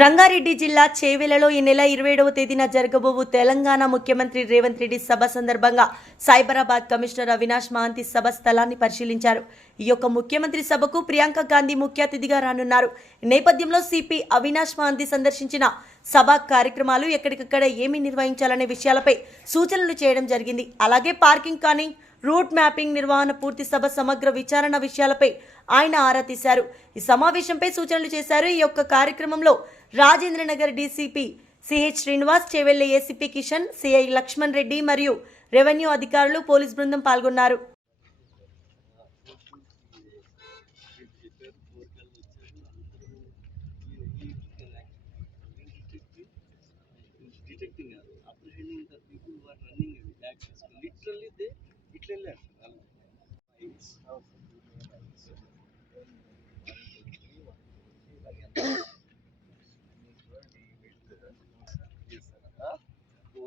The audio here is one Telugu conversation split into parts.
రంగారెడ్డి జిల్లా చేవెలలో ఈ నెల 27వ తేదీన జరగబోవు తెలంగాణ ముఖ్యమంత్రి రేవంత్ రెడ్డి సభ సందర్భంగా సైబరాబాద్ కమిషనర్ అవినాష్ మహంతి సభ స్థలాన్ని పరిశీలించారు. ఈ యొక్క ముఖ్యమంత్రి సభకు ప్రియాంక గాంధీ ముఖ్య అతిథిగా రానున్నారు. ఈ నేపథ్యంలో సిపి అవినాష్ మహంతి సందర్శించిన సభా కార్యక్రమాలు ఎక్కడికక్కడ ఏమి నిర్వహించాలనే విషయాలపై సూచనలు చేయడం జరిగింది. అలాగే పార్కింగ్ కానీ రూట్ మ్యాపింగ్ నిర్వహణ పూర్తి సభ సమగ్ర విచారణ విషయాలపై ఆయన ఆరా తీశారు. ఈ సమావేశంపై సూచనలు చేశారు. ఈ యొక్క కార్యక్రమంలో Rajendranagar DCP CH Srinivas, Chevella ACP Kishan, CI Lakshman Reddy మరియు రెవెన్యూ అధికారులు, పోలీస్ బృందం పాల్గొన్నారు.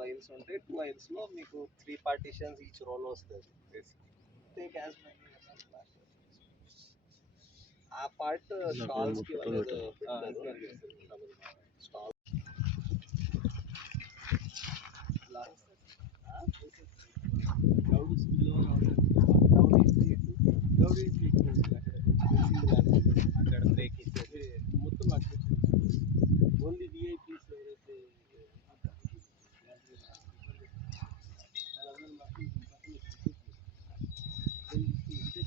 Aisles ఉంటే 2 aisles లో మీకు 3 partitions each row లో వస్తుంది. Take as many as possible. ఆ పార్ట్ స్టాల్స్ కి వాళ్ళు స్టాల్ క్రౌడ్ స్లో